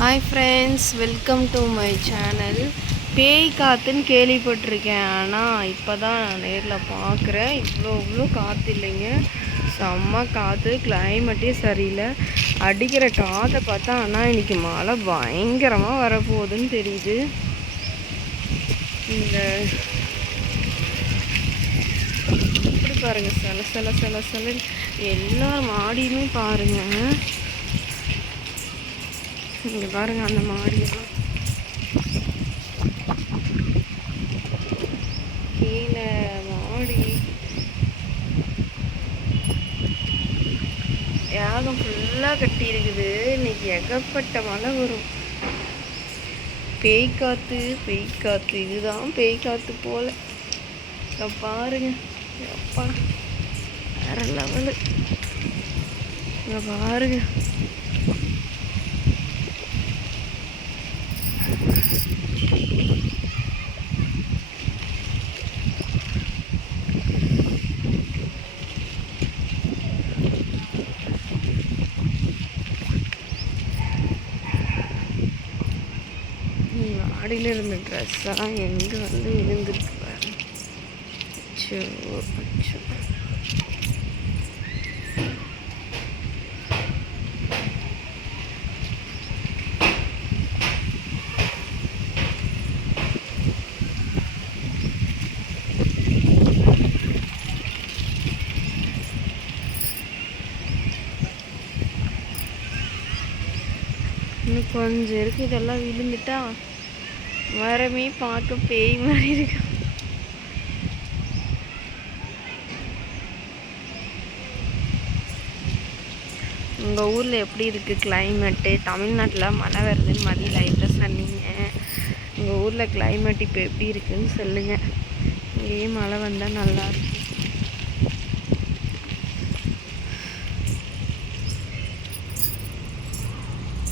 Hi friends, welcome to my channel. பேய் காற்றுன்னு கேள்விப்பட்டிருக்கேன், ஆனால் இப்போ தான் நேரில் பார்க்குறேன். இவ்வளோ காற்று இல்லைங்க, செம்ம காற்று. கிளைமேட்டே சரியில்லை. அடிக்கிற காற்றை பார்த்தா ஆனால் இன்றைக்கி மழை பயங்கரமாக வரப்போகுதுன்னு தெரியுது. இந்த இப்படி பாருங்கள், சில எல்லா மாடியுமே பாருங்கள். இங்கே பாருங்கள், அந்த மாடியெல்லாம் கீழே மாடி யாகம் ஃபுல்லாக கட்டி இருக்குது. இன்னைக்கு ஏகப்பட்ட மழை வரும். பேய் காற்று இதுதான் பேய் காற்று போல். பாருங்க, அப்பா வேற லெவலு. இங்கே பாருங்க, மாடியில் இருந்த ட்ரெஸ்ஸெல்லாம் எங்கே வந்து விழுந்துருக்கு பாருங்க. அச்சோ அச்சோ. இன்னும் கொஞ்சம் இருக்குது, இதெல்லாம் விழுந்துட்டா மரமே பார்க்க பேய் மாதிரி இருக்கு. உங்கள் ஊரில் எப்படி இருக்குது கிளைமேட்டு? தமிழ்நாட்டில் மழை வருதுன்னு மதியம் லைட்டில் சொன்னீங்க. உங்கள் ஊரில் கிளைமேட் இப்போ எப்படி இருக்குதுன்னு சொல்லுங்கள். இங்கேயும் மழை வந்தால் நல்லாயிருக்கும்.